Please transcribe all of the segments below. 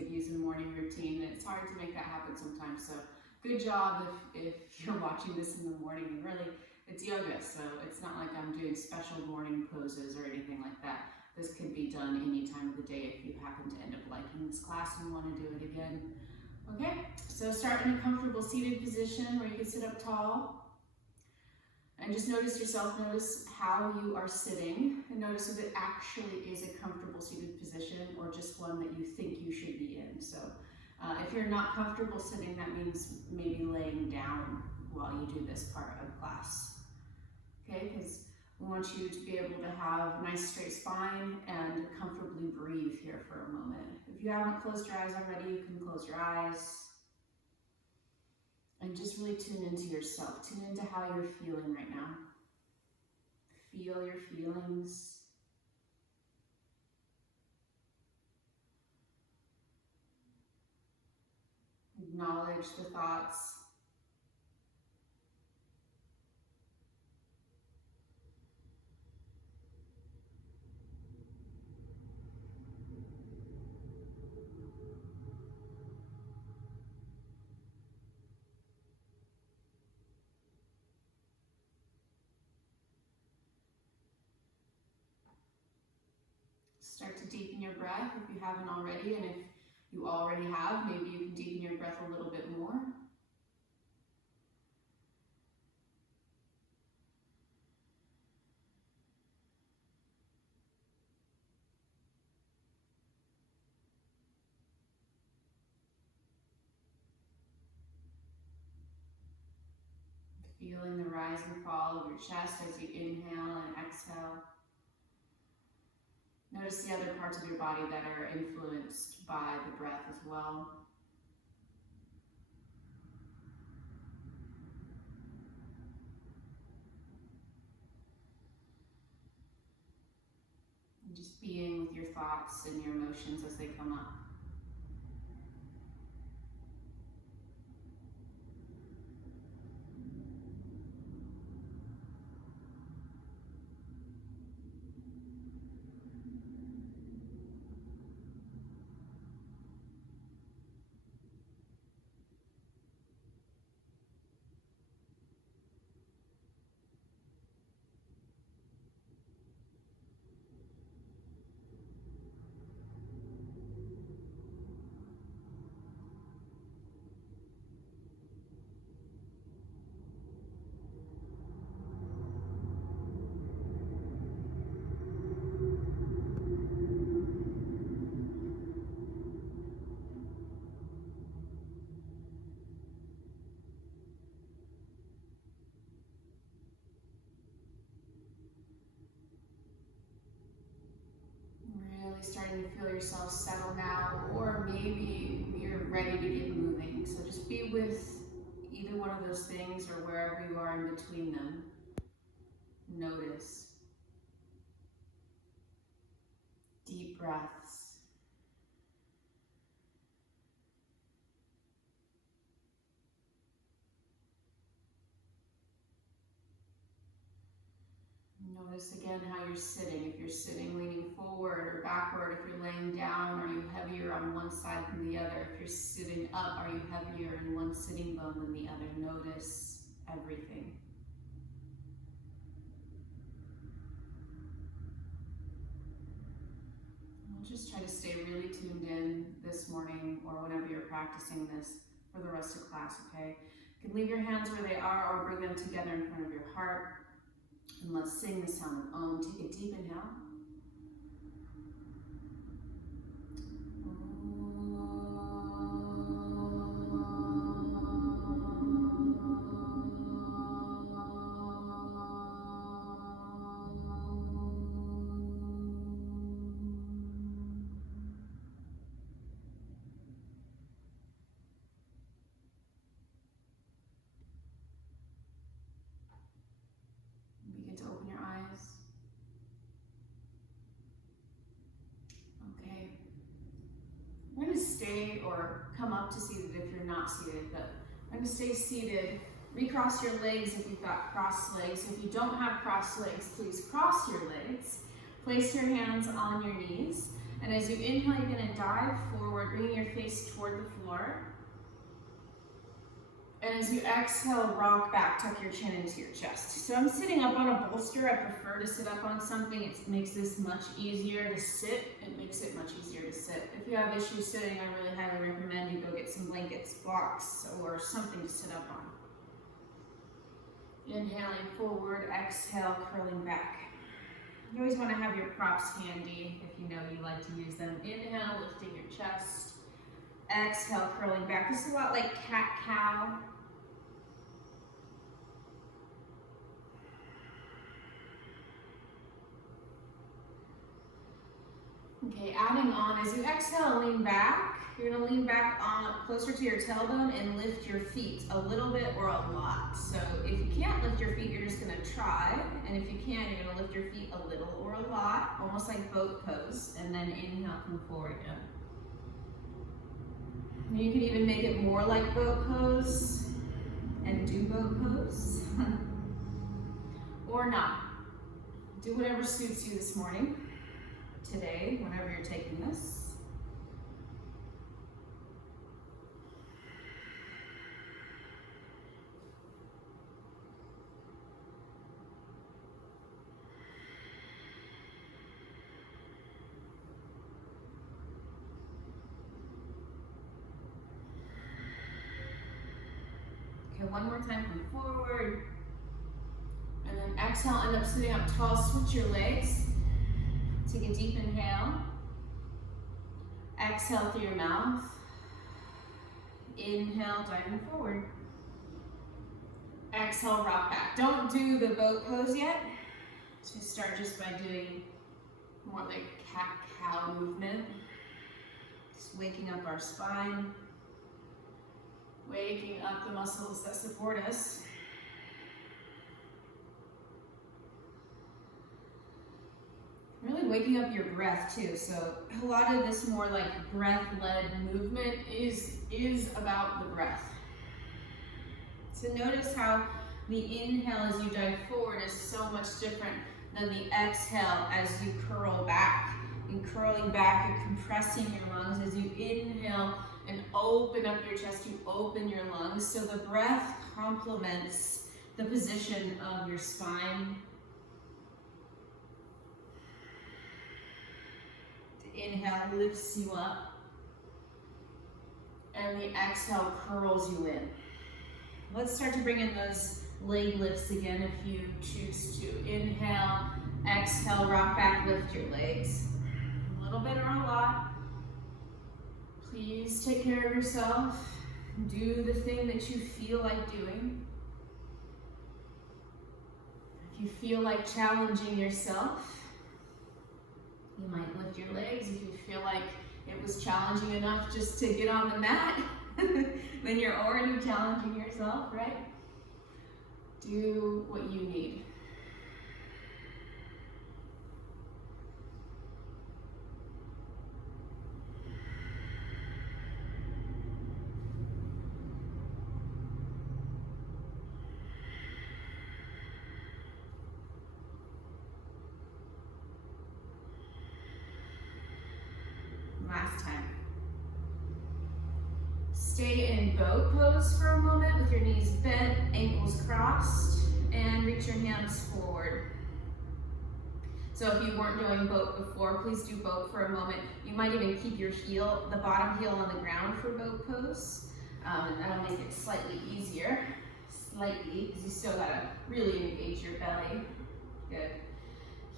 could use in the morning routine, and it's hard to make that happen sometimes. So good job if you're watching this in the morning. And really, it's yoga, so it's not like I'm doing special morning poses or anything like that. This could be done any time of the day if you happen to end up liking this class and want to do it again. Okay, so start in a comfortable seated position where you can sit up tall. And just notice yourself, notice how you are sitting, and notice if it actually is a comfortable seated position or just one that you think you should be in. So if you're not comfortable sitting, that means maybe laying down while you do this part of class. Okay, because we want you to be able to have a nice straight spine and comfortably breathe here for a moment. If you haven't closed your eyes already, you can close your eyes. And just really tune into yourself. Tune into how you're feeling right now. Feel your feelings. Acknowledge the thoughts. Start to deepen your breath if you haven't already, and if you already have, maybe you can deepen your breath a little bit more. Feeling the rise and fall of your chest as you inhale and exhale. Notice the other parts of your body that are influenced by the breath as well. And just being with your thoughts and your emotions as they come up. Starting to feel yourself settle now, or maybe you're ready to get moving. So just be with either one of those things or wherever you are in between them. Notice. Deep breaths. Notice again how you're sitting. If you're sitting leaning forward or backward, if you're laying down, are you heavier on one side than the other? If you're sitting up, are you heavier in one sitting bone than the other? Notice everything. We'll just try to stay really tuned in this morning or whenever you're practicing this for the rest of class, okay? You can leave your hands where they are or bring them together in front of your heart. And let's sing the sound of Om. Take a deep inhale. Stay or come up to seated if you're not seated, but I'm going to stay seated. Recross your legs if you've got crossed legs. If you don't have crossed legs, please cross your legs. Place your hands on your knees, and as you inhale, you're going to dive forward forward, bringing your face toward the floor. And as you exhale, rock back, tuck your chin into your chest. So I'm sitting up on a bolster. I prefer to sit up on something. It makes this much easier to sit. It makes it much easier to sit. If you have issues sitting, I really highly recommend you go get some blankets, blocks, or something to sit up on. Inhaling forward, exhale, curling back. You always want to have your props handy if you know you like to use them. Inhale, lifting your chest. Exhale, curling back. This is a lot like cat-cow. Okay, adding on, as you exhale, lean back. You're gonna lean back on closer to your tailbone and lift your feet a little bit or a lot. So if you can't lift your feet, you're just gonna try. And if you can, you're gonna lift your feet a little or a lot, almost like boat pose. And then inhale, come forward again. And you can even make it more like boat pose and do boat pose. Or not. Do whatever suits you this morning, today, whenever you're taking this. Okay, one more time, come forward. And then exhale, end up sitting up tall, switch your legs. Take a deep inhale. Exhale through your mouth. Inhale, diving forward. Exhale, rock back. Don't do the boat pose yet. So start just by doing more like cat-cow movement. Just waking up our spine. Waking up the muscles that support us. Really waking up your breath too. So a lot of this more like breath-led movement is about the breath. So notice how the inhale as you dive forward is so much different than the exhale as you curl back. And curling back and compressing your lungs as you inhale and open up your chest, you open your lungs. So the breath complements the position of your spine. The inhale lifts you up, and the exhale curls you in. Let's start to bring in those leg lifts again if you choose to. Inhale, exhale, rock back, lift your legs. A little bit or a lot. Please take care of yourself. Do the thing that you feel like doing. If you feel like challenging yourself, you might lift your legs. If you feel like it was challenging enough just to get on the mat, then you're already challenging yourself, right? Do what you need. Last time. Stay in boat pose for a moment with your knees bent, ankles crossed, and reach your hands forward. So if you weren't doing boat before, please do boat for a moment. You might even keep your heel, the bottom heel on the ground for boat pose. And that'll make it slightly easier. Slightly, because you still gotta really engage your belly. Good.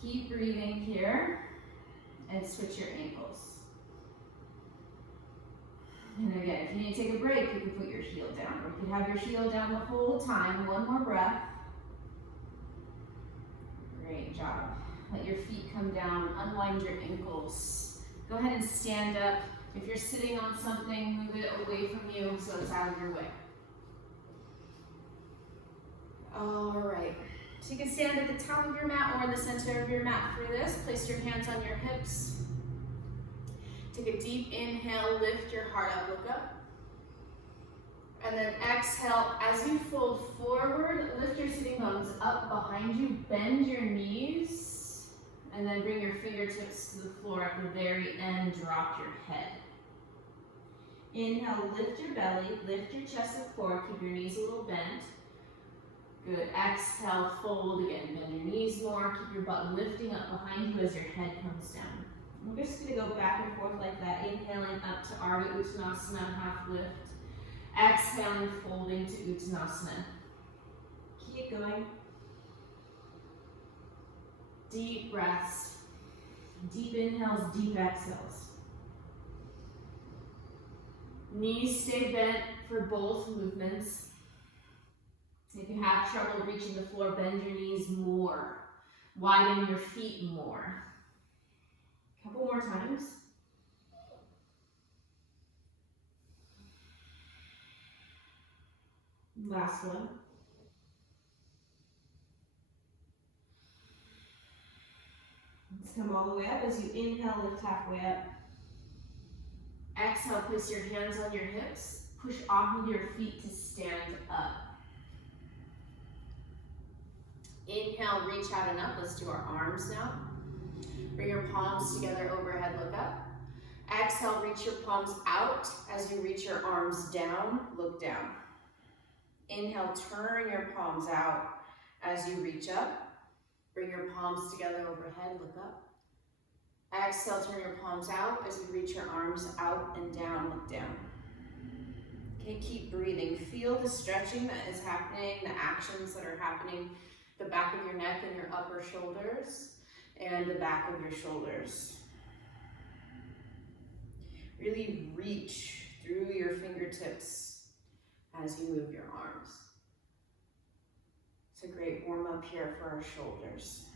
Keep breathing here and switch your ankles. And again, if you need to take a break, you can put your heel down, or you can have your heel down the whole time. One more breath. Great job. Let your feet come down, unwind your ankles. Go ahead and stand up. If you're sitting on something, move it away from you so it's out of your way. All right. So you can stand at the top of your mat or in the center of your mat for this. Place your hands on your hips. Take a deep inhale, lift your heart up, look up. And then exhale, as you fold forward, lift your sitting bones up behind you, bend your knees, and then bring your fingertips to the floor at the very end, drop your head. Inhale, lift your belly, lift your chest up forward, keep your knees a little bent. Good, exhale, fold again, bend your knees more, keep your butt lifting up behind you as your head comes down. We're just gonna go back and forth like that, inhaling up to Ardha Uttanasana, half lift. Exhaling, folding to Uttanasana. Keep going. Deep breaths, deep inhales, deep exhales. Knees stay bent for both movements. If you have trouble reaching the floor, bend your knees more. Widen your feet more. A couple more times. Last one. Let's come all the way up. As you inhale, lift halfway up. Exhale, place your hands on your hips. Push off of your feet to stand up. Inhale, reach out and up. Let's do our arms now. Bring your palms together overhead, look up. Exhale, reach your palms out. As you reach your arms down, look down. Inhale, turn your palms out as you reach up. Bring your palms together overhead, look up. Exhale, turn your palms out as you reach your arms out and down, look down. Okay, keep breathing. Feel the stretching that is happening, the actions that are happening, the back of your neck and your upper shoulders, and the back of your shoulders. Really reach through your fingertips as you move your arms. It's a great warm up here for our shoulders.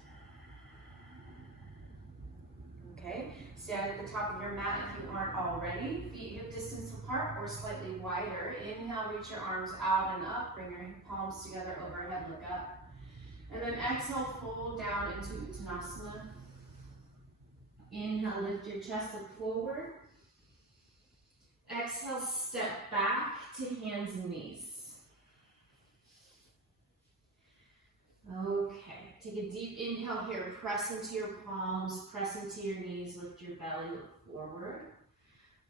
Okay, stand at the top of your mat if you aren't already. Feet hip distance apart or slightly wider. Inhale, reach your arms out and up. Bring your palms together overhead, look up. And then exhale, fold down into Uttanasana. Inhale, lift your chest up forward. Exhale, step back to hands and knees. Okay, take a deep inhale here. Press into your palms, press into your knees, lift your belly, look forward.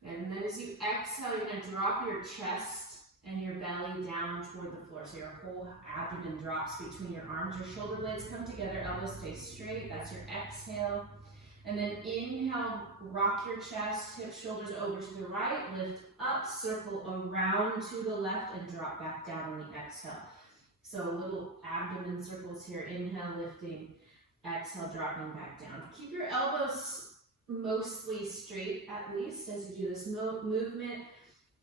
And then as you exhale, you're going to drop your chest and your belly down toward the floor. So your whole abdomen drops between your arms. Your shoulder blades come together, elbows stay straight. That's your exhale. And then inhale, rock your chest, hips, shoulders over to the right, lift up, circle around to the left, and drop back down on the exhale. So little abdomen circles here, inhale, lifting, exhale, dropping back down. Keep your elbows mostly straight at least as you do this movement,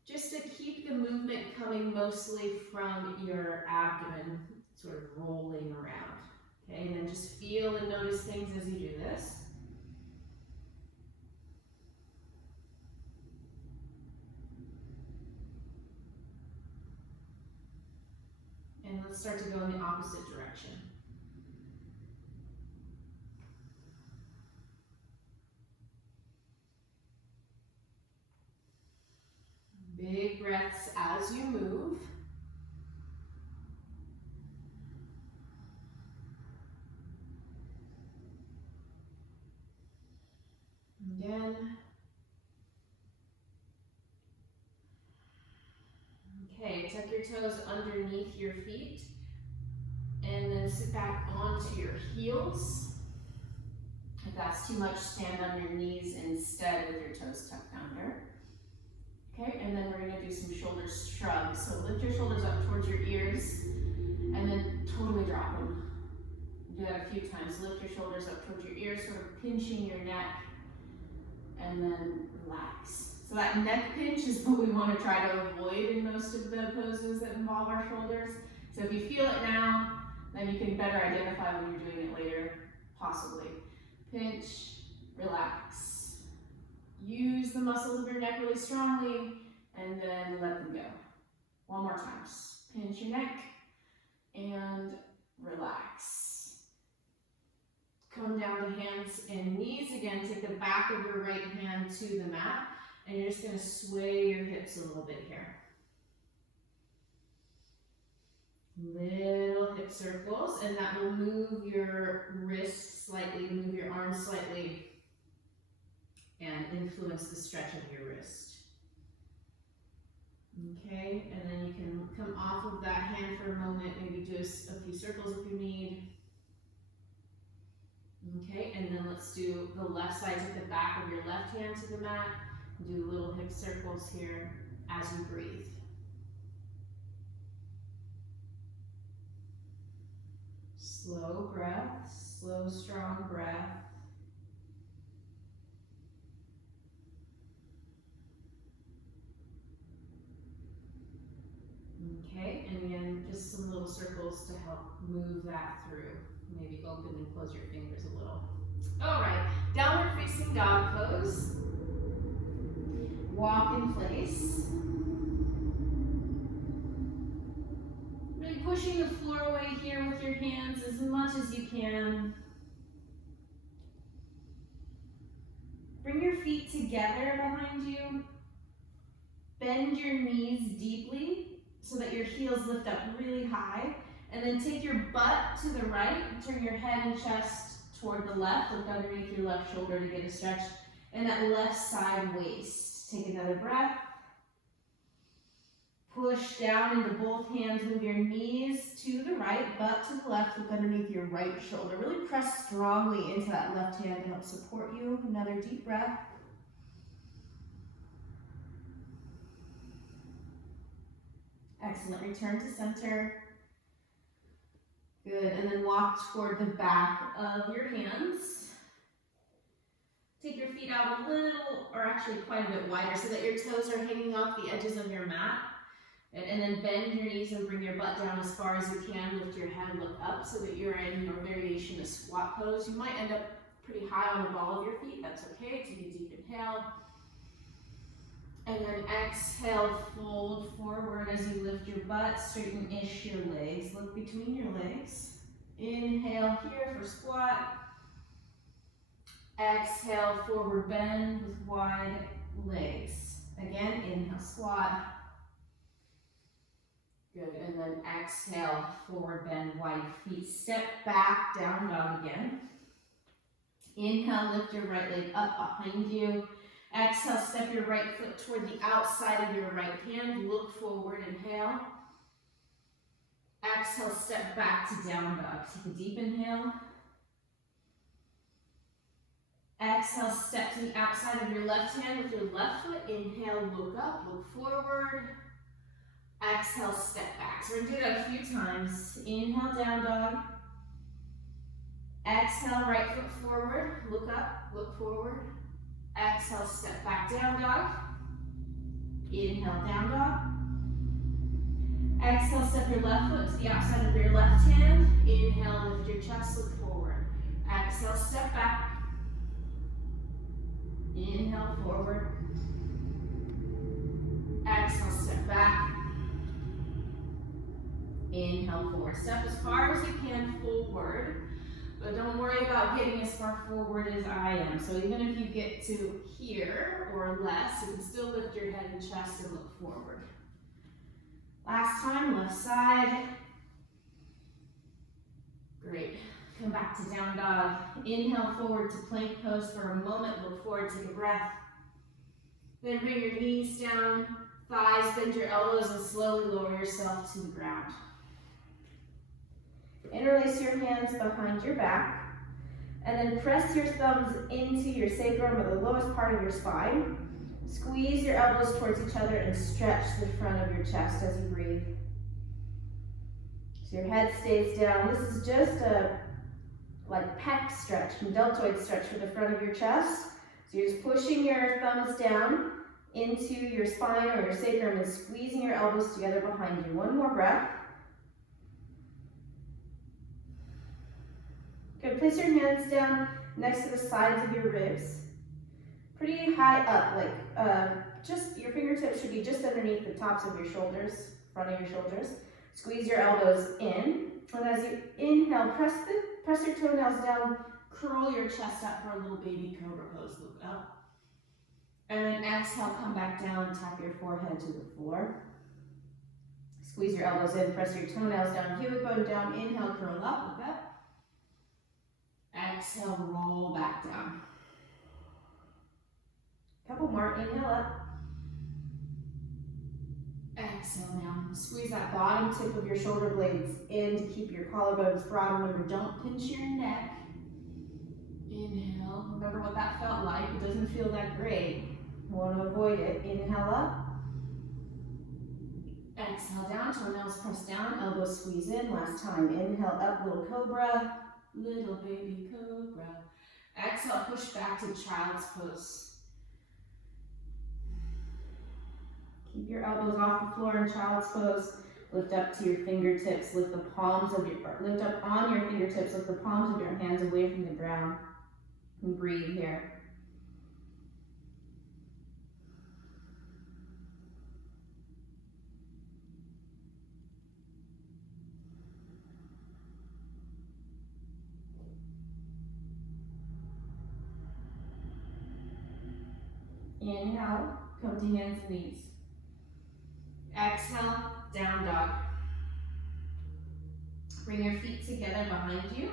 just to keep the movement coming mostly from your abdomen, sort of rolling around. Okay, and then just feel and notice things as you do this. And let's start to go in the opposite direction. Big breaths as you move. Again. Okay, tuck your toes underneath your feet and then sit back onto your heels. If that's too much, stand on your knees instead with your toes tucked under. Okay, and then we're going to do some shoulder shrugs. So lift your shoulders up towards your ears and then totally drop them. Do that a few times. Lift your shoulders up towards your ears, sort of pinching your neck, and then relax. So that neck pinch is what we want to try to avoid in most of the poses that involve our shoulders. So if you feel it now, then you can better identify when you're doing it later, possibly. Pinch, relax. Use the muscles of your neck really strongly, and then let them go. One more time. Pinch your neck, and relax. Come down to hands and knees. Again, take the back of your right hand to the mat, and you're just going to sway your hips a little bit here. Little hip circles, and that will move your wrist slightly, move your arm slightly, and influence the stretch of your wrist. Okay, and then you can come off of that hand for a moment, maybe just a few circles if you need. Okay, and then let's do the left side, take the back of your left hand to the mat. Do little hip circles here as you breathe. Slow breath, slow, strong breath. Okay, and again, just some little circles to help move that through. Maybe open and close your fingers a little. All right, downward facing dog pose. Walk in place. Really pushing the floor away here with your hands as much as you can. Bring your feet together behind you. Bend your knees deeply so that your heels lift up really high. And then take your butt to the right, turn your head and chest toward the left, look underneath your left shoulder to get a stretch, and that left side waist. Take another breath. Push down into both hands, move your knees to the right, butt to the left, look underneath your right shoulder. Really press strongly into that left hand to help support you. Another deep breath. Excellent, return to center. Good, and then walk toward the back of your hands. Take your feet out a little, or actually quite a bit wider, so that your toes are hanging off the edges of your mat. And then bend your knees and bring your butt down as far as you can. Lift your head, look up, so that you're in your variation of squat pose. You might end up pretty high on the ball of your feet. That's okay. Take a deep inhale. And then exhale, fold forward as you lift your butt, straighten-ish your legs. Look between your legs. Inhale here for squat. Exhale, forward bend with wide legs. Again, inhale, squat. Good, and then exhale, forward bend, wide feet. Step back, down dog again. Inhale, lift your right leg up behind you. Exhale, step your right foot toward the outside of your right hand. Look forward, inhale. Exhale, step back to down dog. Take a deep inhale. Exhale, step to the outside of your left hand with your left foot. Inhale, look up, look forward. Exhale, step back. So we're gonna do that a few times. Inhale, down dog. Exhale, right foot forward, look up, look forward. Exhale, step back, down dog. Inhale, down dog. Exhale, step your left foot to the outside of your left hand. Inhale, lift your chest, look forward. Exhale, step back. Inhale, forward. Exhale, step back. Inhale, forward. Step as far as you can forward. But don't worry about getting as far forward as I am. So even if you get to here or less, you can still lift your head and chest and look forward. Last time, left side. Great. Come back to down dog. Inhale forward to plank pose for a moment. Look forward, take a breath. Then bring your knees down, thighs, bend your elbows, and slowly lower yourself to the ground. Interlace your hands behind your back, and then press your thumbs into your sacrum or the lowest part of your spine. Squeeze your elbows towards each other and stretch the front of your chest as you breathe. So your head stays down. This is just a pec stretch, a deltoid stretch for the front of your chest. So you're just pushing your thumbs down into your spine or your sacrum and squeezing your elbows together behind you. One more breath. Good, place your hands down next to the sides of your ribs. Pretty high up, just your fingertips should be just underneath the tops of your shoulders, front of your shoulders. Squeeze your elbows in, and as you inhale, press your toenails down, curl your chest out for a little baby cobra pose, look up. And then exhale, come back down, tap your forehead to the floor. Squeeze your elbows in, press your toenails down, pubic bone down, inhale, curl up, look up. Exhale, roll back down. Couple more, inhale up. Exhale down. Squeeze that bottom tip of your shoulder blades in to keep your collarbones broad. Remember, don't pinch your neck. Inhale. Remember what that felt like. It doesn't feel that great. You want to avoid it. Inhale up. Exhale down. Toenails press down. Elbows squeeze in. Last time. Inhale up. Little cobra. Little baby cobra. Exhale. Push back to child's pose. Keep your elbows off the floor in child's pose. Lift up to your fingertips. Lift up on your fingertips. Lift the palms of your hands away from the ground. And breathe here. Inhale, come to hands and knees. Exhale, down dog. Bring your feet together behind you. You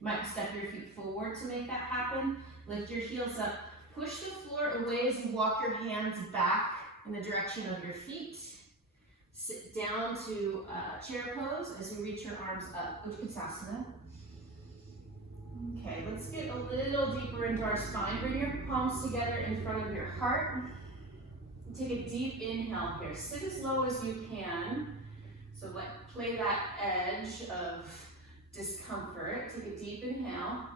might step your feet forward to make that happen. Lift your heels up. Push the floor away as you walk your hands back in the direction of your feet. Sit down to chair pose as you reach your arms up. Utkatasana. Okay, let's get a little deeper into our spine. Bring your palms together in front of your heart. Take a deep inhale here. Sit as low as you can. So play that edge of discomfort. Take a deep inhale.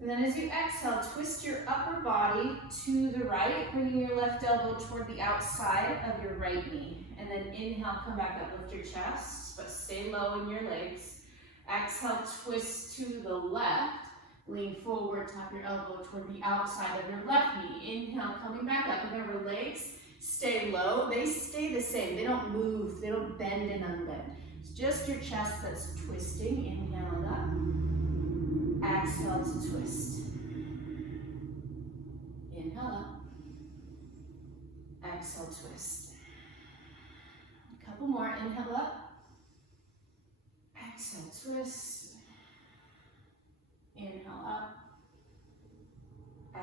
And then as you exhale, twist your upper body to the right, bringing your left elbow toward the outside of your right knee. And then inhale, come back up, lift your chest, but stay low in your legs. Exhale, twist to the left. Lean forward, tap your elbow toward the outside of your left knee. Inhale, coming back up. Remember, legs stay low. They stay the same. They don't move. They don't bend and unbend. It's just your chest that's twisting. Inhale and up. Exhale to twist. Inhale up. Exhale, twist. A couple more. Inhale up. Exhale, twist. Inhale up.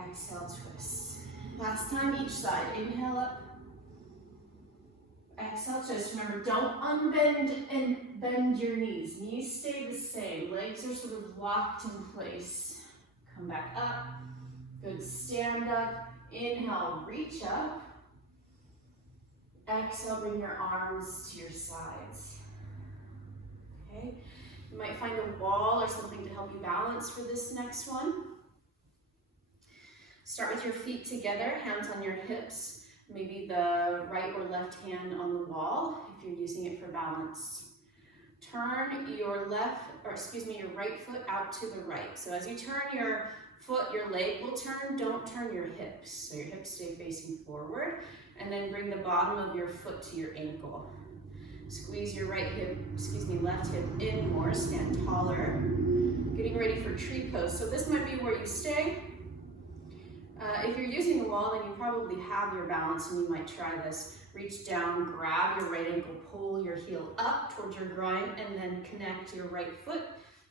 Exhale, twist. Last time, each side. Inhale up. Exhale, twist. Remember, don't unbend and bend your knees. Knees stay the same. Legs are sort of locked in place. Come back up. Good, stand up. Inhale, reach up. Exhale, bring your arms to your sides. Okay. You might find a wall or something to help you balance for this next one. Start with your feet together, hands on your hips, maybe the right or left hand on the wall if you're using it for balance. Turn your your right foot out to the right. So as you turn your foot, your leg will turn, don't turn your hips. So your hips stay facing forward, and then bring the bottom of your foot to your ankle. Squeeze your left hip in more, stand taller. Getting ready for tree pose. So this might be where you stay. If you're using a wall, then you probably have your balance and you might try this. Reach down, grab your right ankle, pull your heel up towards your groin, and then connect your right foot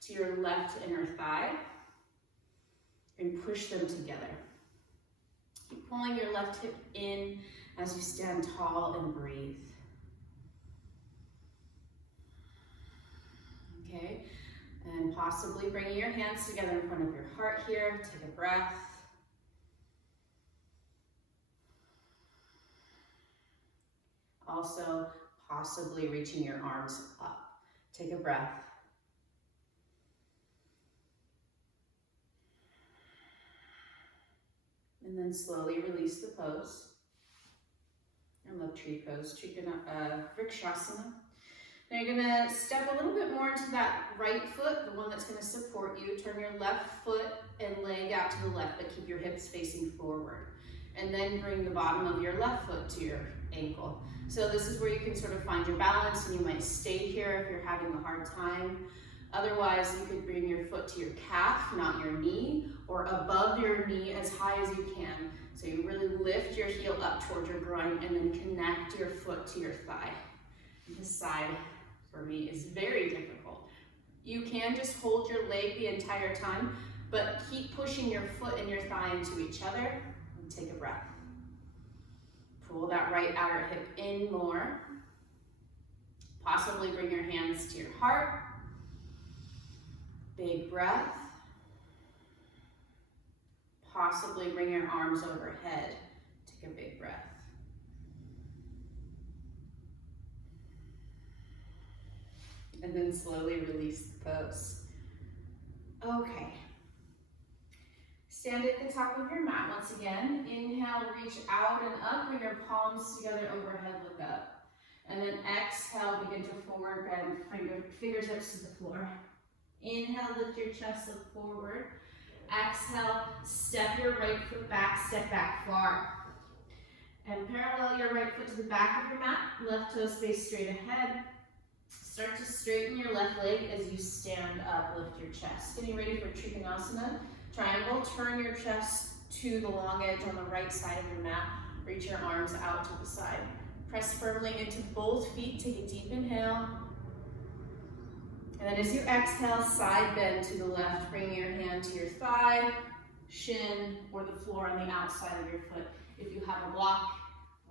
to your left inner thigh and push them together. Keep pulling your left hip in as you stand tall and breathe. Okay, and possibly bringing your hands together in front of your heart here. Take a breath. Also, possibly reaching your arms up. Take a breath. And then slowly release the pose. I love tree pose, Vrikshasana. Now you're gonna step a little bit more into that right foot, the one that's gonna support you. Turn your left foot and leg out to the left, but keep your hips facing forward. And then bring the bottom of your left foot to your ankle. So this is where you can sort of find your balance, and you might stay here if you're having a hard time. Otherwise, you could bring your foot to your calf, not your knee, or above your knee as high as you can. So you really lift your heel up towards your groin and then connect your foot to your thigh. This side, for me, is very difficult. You can just hold your leg the entire time, but keep pushing your foot and your thigh into each other. And take a breath. Pull that right right outer hip in more. Possibly bring your hands to your heart. Big breath. Possibly bring your arms overhead. Take a big breath. And then slowly release the pose. Okay. Stand at the top of your mat once again. Inhale, reach out and up. Bring your palms together overhead, look up. And then exhale, begin to forward bend, fingertips to the floor. Inhale, lift your chest, look forward. Exhale, step your right foot back, step back far. And parallel your right foot to the back of your mat, left toes face straight ahead. Start to straighten your left leg as you stand up, lift your chest. Getting ready for Trikonasana. Triangle, turn your chest to the long edge on the right side of your mat. Reach your arms out to the side. Press firmly into both feet, take a deep inhale. And then as you exhale, side bend to the left, bring your hand to your thigh, shin, or the floor on the outside of your foot. If you have a block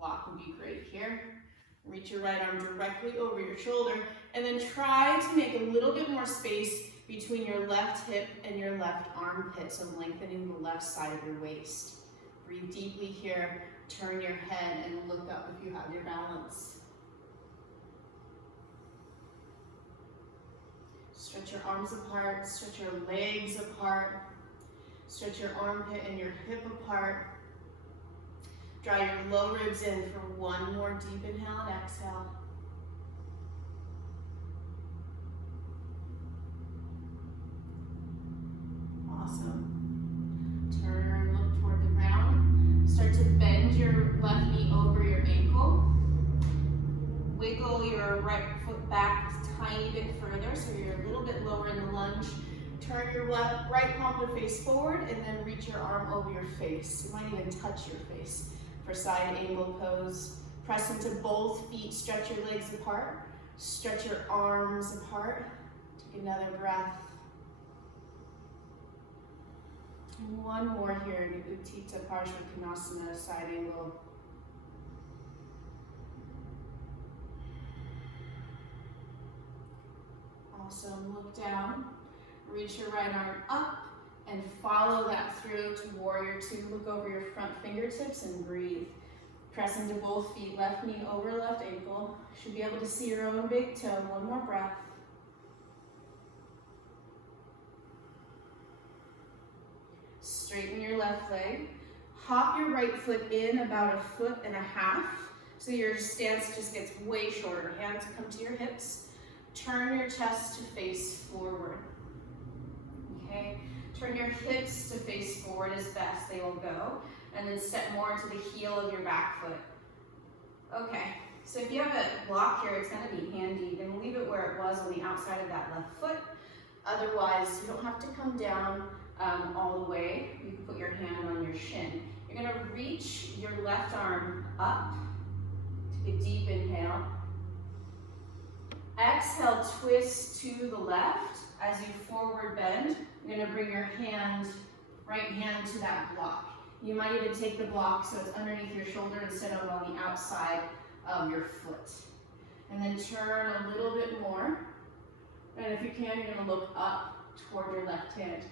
would be great here. Reach your right arm directly over your shoulder, and then try to make a little bit more space between your left hip and your left armpit, so lengthening the left side of your waist. Breathe deeply here, turn your head and look up if you have your balance. Stretch your arms apart, stretch your legs apart, stretch your armpit and your hip apart. Draw your low ribs in for one more deep inhale and exhale. Awesome. Turn, look toward the ground. Start to bend your left knee over your ankle. Wiggle your right foot back a tiny bit further so you're a little bit lower in the lunge. Turn your right palm to face forward and then reach your arm over your face. You might even touch your face for side angle pose. Press into both feet, stretch your legs apart, stretch your arms apart. Take another breath. And one more here in Utthita Parshvakonasana, side angle. Awesome, look down, reach your right arm up, and follow that through to warrior two. Look over your front fingertips and breathe. Press into both feet, left knee over left ankle. Should be able to see your own big toe. One more breath. Straighten your left leg. Hop your right foot in about 1.5 feet, so your stance just gets way shorter. Hands come to your hips. Turn your chest to face forward. Okay? Turn your hips to face forward as best they will go, and then step more to the heel of your back foot. Okay, so if you have a block here, it's going to be handy. You can leave it where it was on the outside of that left foot. Otherwise, you don't have to come down all the way. You can put your hand on your shin. You're going to reach your left arm up. Take a deep inhale. Exhale, twist to the left. As you forward bend, you're going to bring your right hand to that block. You might even take the block so it's underneath your shoulder instead of on the outside of your foot. And then turn a little bit more. And if you can, you're going to look up toward your left hand.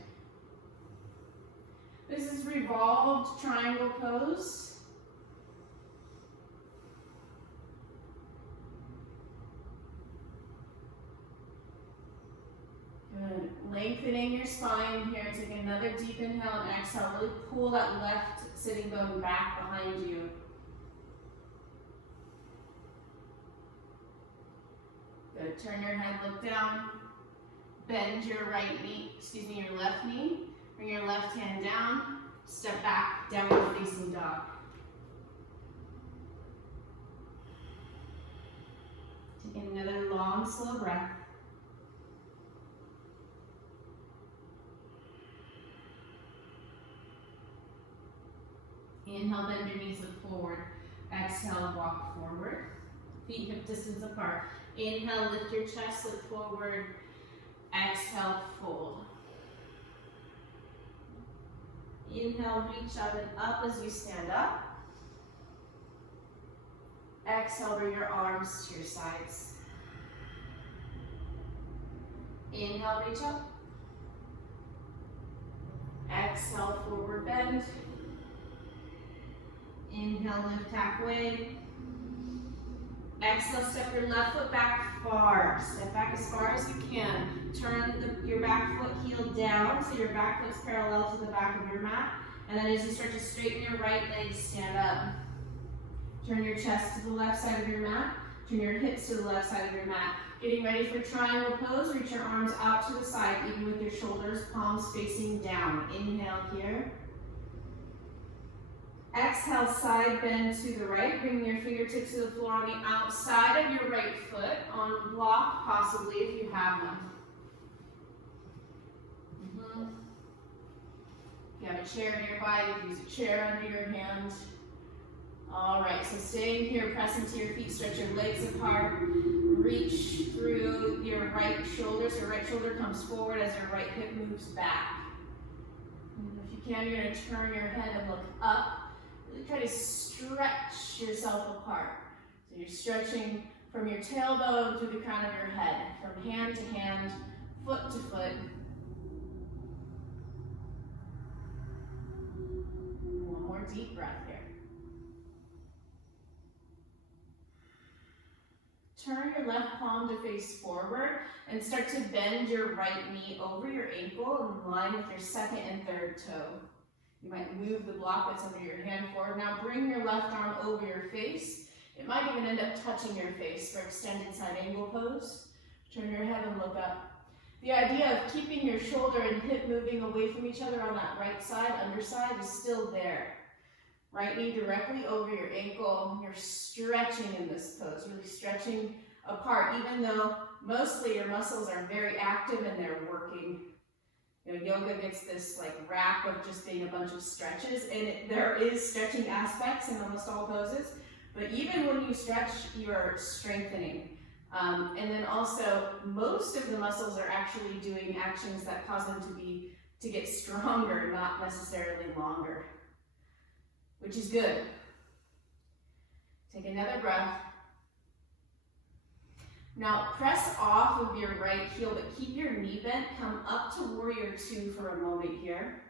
This is revolved triangle pose. Good. Lengthening your spine here. Take another deep inhale and exhale. Really pull that left sitting bone back behind you. Good. Turn your head, look down. Bend your your left knee. Bring your left hand down. Step back, downward facing dog. Take another long, slow breath. Inhale, bend your knees, look forward. Exhale, walk forward. Feet hip distance apart. Inhale, lift your chest, look forward. Exhale, fold. Inhale, reach out and up as you stand up. exhale, bring your arms to your sides. Inhale, reach up. Exhale, forward bend. Inhale, lift halfway. Exhale, step your left foot back far. Step back as far as you can. Turn your back foot heel down so your back foot's parallel to the back of your mat. And then as you start to straighten your right leg, stand up. Turn your chest to the left side of your mat. Turn your hips to the left side of your mat. Getting ready for triangle pose. Reach your arms out to the side, even with your shoulders, palms facing down. Inhale here. Exhale, side bend to the right. Bring your fingertips to the floor on the outside of your right foot, on block, possibly, if you have one. If you have a chair nearby, you can use a chair under your hand. All right, so staying here, press into your feet, stretch your legs apart. Reach through your right shoulder, so your right shoulder comes forward as your right hip moves back. And if you can, you're gonna turn your head and look up. Really try to stretch yourself apart. So you're stretching from your tailbone through the crown of your head, from hand to hand, foot to foot. One more deep breath here. Turn your left palm to face forward and start to bend your right knee over your ankle in line with your second and third toe. You might move the block that's under your hand forward. Now bring your left arm over your face. It might even end up touching your face for extended side angle pose. Turn your head and look up. The idea of keeping your shoulder and hip moving away from each other on that right side, underside, is still there. Right knee directly over your ankle. You're stretching in this pose, really stretching apart, even though mostly your muscles are very active and they're working. You know, yoga gets this like rap of just being a bunch of stretches, and there is stretching aspects in almost all poses, but even when you stretch, you're strengthening. And then also, most of the muscles are actually doing actions that cause them to get stronger, not necessarily longer, which is good. Take another breath. Now press off of your right heel, but keep your knee bent. Come up to warrior two for a moment here.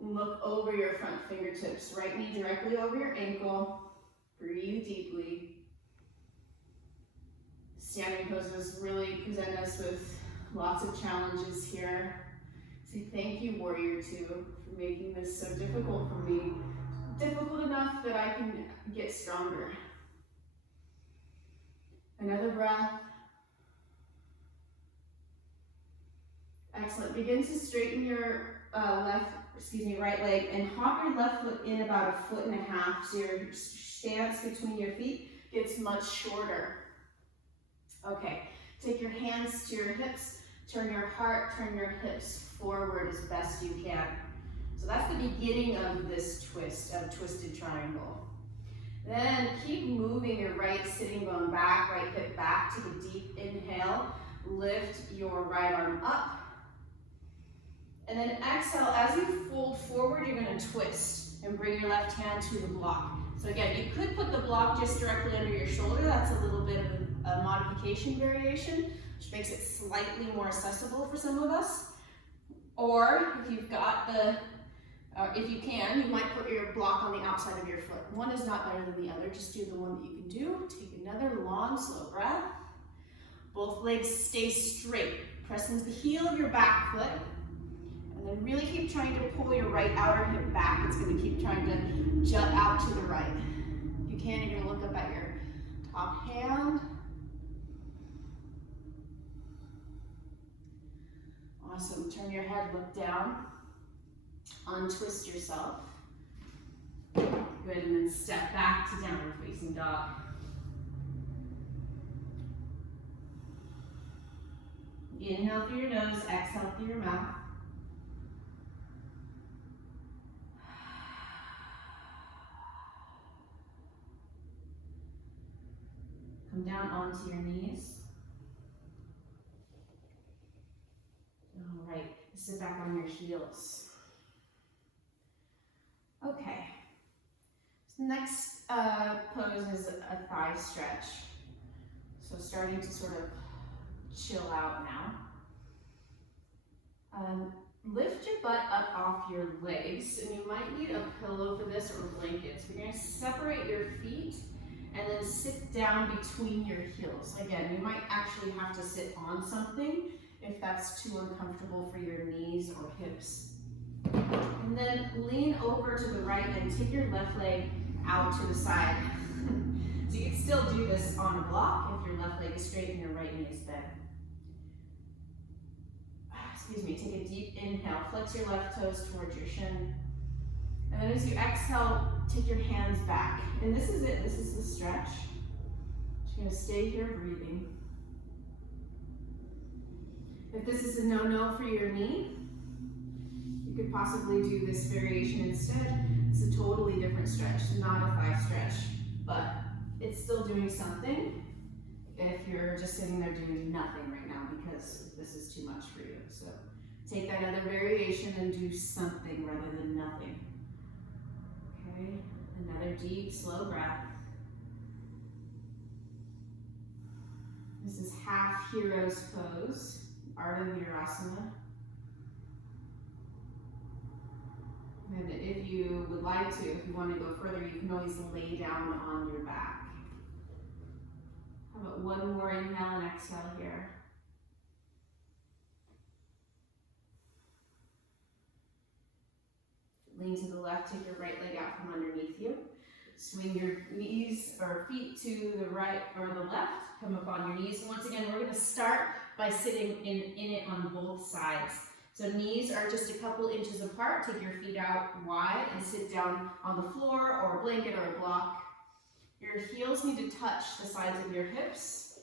Look over your front fingertips. Right knee directly over your ankle. Breathe deeply. Standing poses really present us with lots of challenges here. Say thank you, warrior two, for making this so difficult for me. Difficult enough that I can get stronger. Another breath. Excellent. Begin to straighten your right leg and hop your left foot in about 1.5 feet so your stance between your feet gets much shorter. Okay, take your hands to your hips, turn your heart, turn your hips forward as best you can. So that's the beginning of this twist, of twisted triangle. Then keep moving your right sitting bone back, right hip back. Take a deep inhale. Lift your right arm up. And then exhale, as you fold forward, you're gonna twist and bring your left hand to the block. So again, you could put the block just directly under your shoulder. That's a little bit of a modification variation, which makes it slightly more accessible for some of us. Or if you've got if you can, you might put your block on the outside of your foot. One is not better than the other, just do the one that you can do. Take another long, slow breath. Both legs stay straight. Press into the heel of your back foot. And then really keep trying to pull your right outer hip back. It's gonna keep trying to jut out to the right. If you can, you're gonna look up at your top hand. Awesome, turn your head, look down. Untwist yourself. Good, and then step back to downward facing dog. Inhale through your nose, exhale through your mouth. Come down onto your knees. All right, sit back on your heels. Okay, so next pose toes is a thigh stretch. So starting to sort of chill out now. Lift your butt up off your legs, and you might need a pillow for this or blankets. We're going to separate your feet and then sit down between your heels. Again, you might actually have to sit on something if that's too uncomfortable for your knees or hips. And then lean over to the right and take your left leg out to the side. So you can still do this on a block if your left leg is straight and your right knee is bent. Excuse me, take a deep inhale, flex your left toes towards your shin. And then as you exhale, take your hands back. And this is it, this is the stretch. Just gonna stay here breathing. If this is a no-no for your knee, you could possibly do this variation instead. It's a totally different stretch, not a thigh stretch, but it's still doing something if you're just sitting there doing nothing right now because this is too much for you. So take that other variation and do something rather than nothing. Okay, another deep, slow breath. This is half hero's pose, Ardha Virasana. And if you would like to, if you want to go further, you can always lay down on your back. How about one more inhale and exhale here. Lean to the left, take your right leg out from underneath you. Swing your knees or feet to the right or the left. Come up on your knees. And once again, we're going to start by sitting in it on both sides. So knees are just a couple inches apart. Take your feet out wide and sit down on the floor or a blanket or a block. Your heels need to touch the sides of your hips.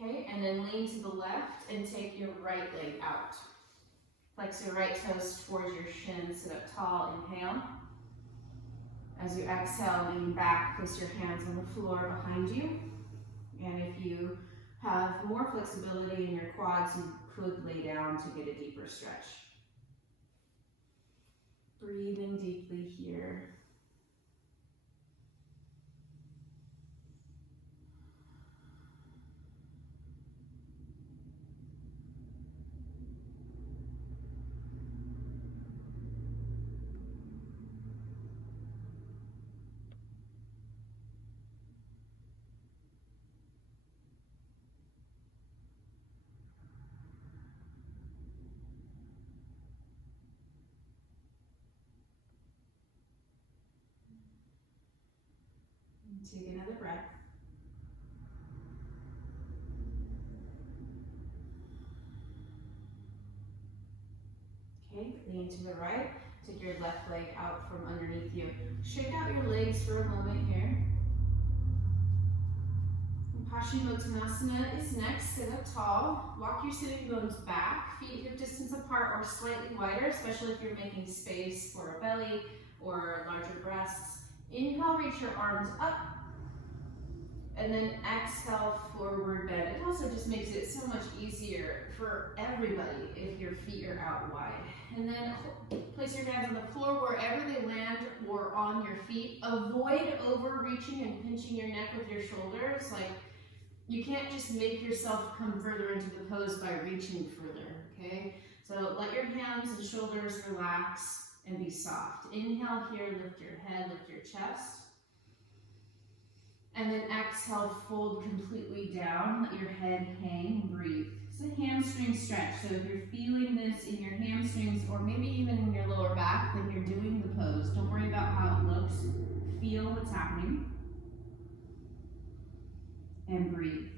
Okay, and then lean to the left and take your right leg out. Flex your right toes towards your shin, sit up tall, inhale. As you exhale, lean back, place your hands on the floor behind you. And if you have more flexibility in your quads, you could lay down to get a deeper stretch. Breathing deeply here. Take another breath. Okay, lean to the right. Take your left leg out from underneath you. Shake out your legs for a moment here. Paschimottanasana is next. Sit up tall. Walk your sitting bones back. Feet hip distance apart or slightly wider, especially if you're making space for a belly or larger breasts. Inhale, reach your arms up. And then exhale, forward bend. It also just makes it so much easier for everybody if your feet are out wide. And then place your hands on the floor wherever they land or on your feet. Avoid overreaching and pinching your neck with your shoulders. Like, you can't just make yourself come further into the pose by reaching further, okay? So let your hands and shoulders relax and be soft. Inhale here, lift your head, lift your chest. And then exhale, fold completely down, let your head hang, breathe. It's a hamstring stretch, so if you're feeling this in your hamstrings or maybe even in your lower back, then you're doing the pose. Don't worry about how it looks, feel what's happening, and breathe.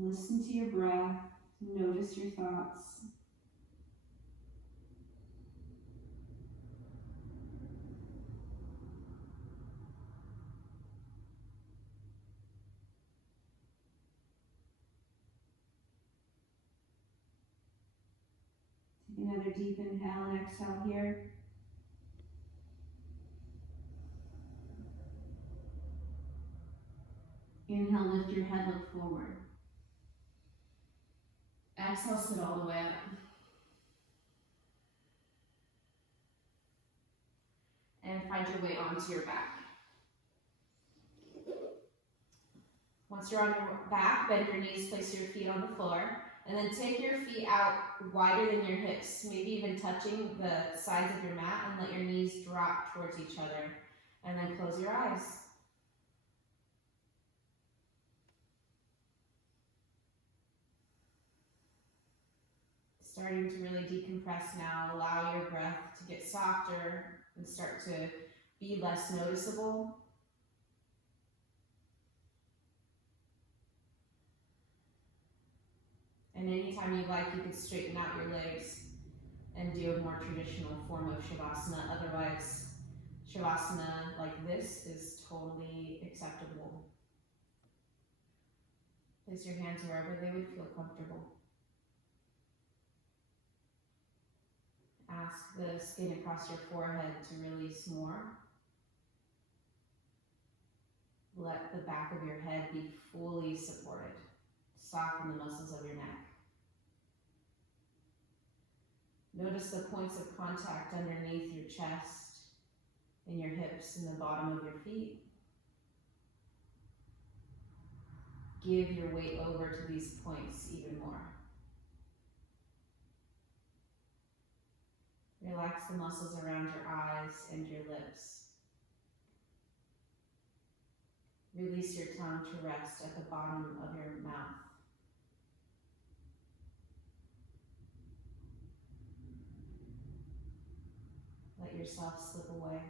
Listen to your breath. Notice your thoughts. Take another deep inhale and exhale here. Inhale, lift your head, look forward. Exhale, sit all the way up. And find your way onto your back. Once you're on your back, bend your knees, place your feet on the floor, and then take your feet out wider than your hips, maybe even touching the sides of your mat, and let your knees drop towards each other. And then close your eyes. Starting to really decompress now. Allow your breath to get softer and start to be less noticeable. And anytime you like, you can straighten out your legs and do a more traditional form of Shavasana. Otherwise, Shavasana like this is totally acceptable. Place your hands wherever they would feel comfortable. Ask the skin across your forehead to release more. Let the back of your head be fully supported. Soften the muscles of your neck. Notice the points of contact underneath your chest, in your hips, and the bottom of your feet. Give your weight over to these points even more. Relax the muscles around your eyes and your lips. Release your tongue to rest at the bottom of your mouth. Let yourself slip away.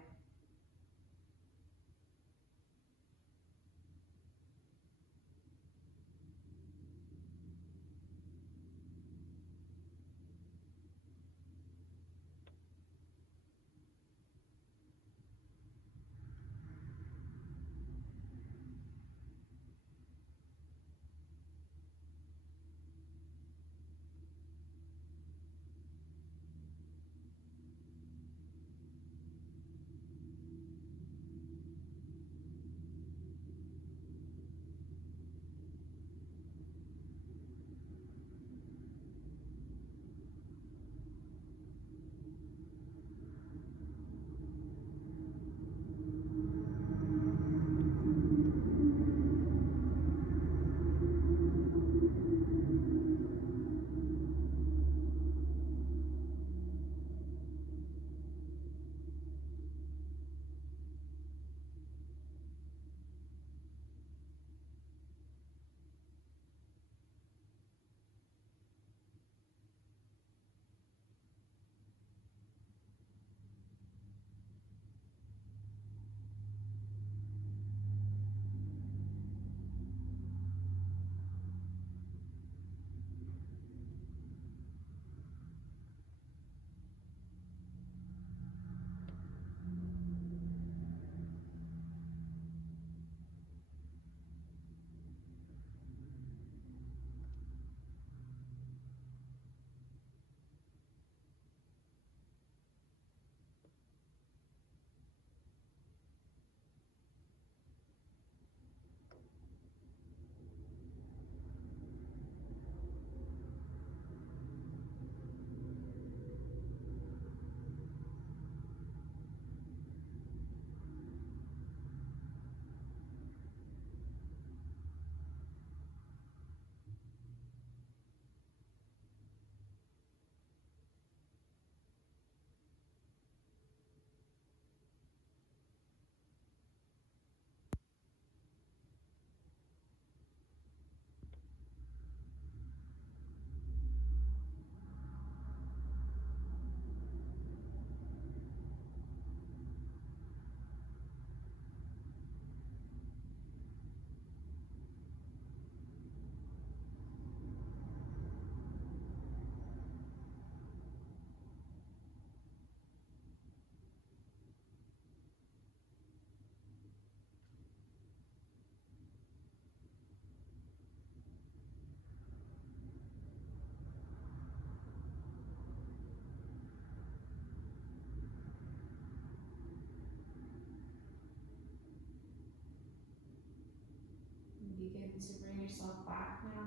yourself back now.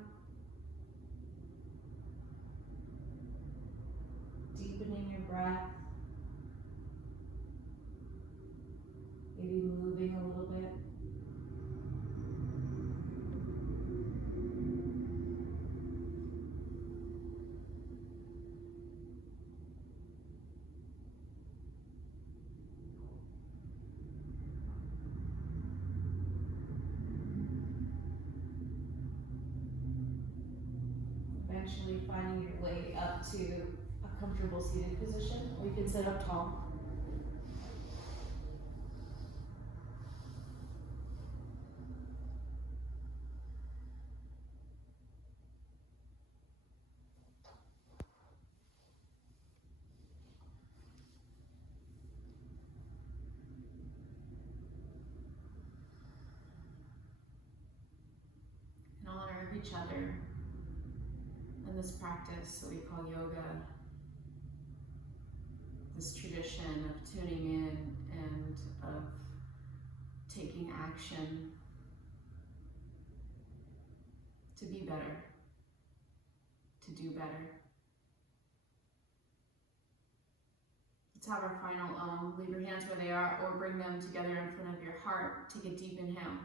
Deepening your breath. Maybe moving a little bit. Eventually finding your way up to a comfortable seated position, or you can sit up tall. In honor of each other and this practice that we call yoga, this tradition of tuning in and of taking action to be better, to do better. Let's have our final Om. Leave your hands where they are or bring them together in front of your heart. Take a deep inhale.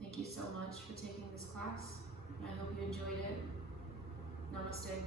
Thank you so much for taking this class. I hope you enjoyed it. Namaste.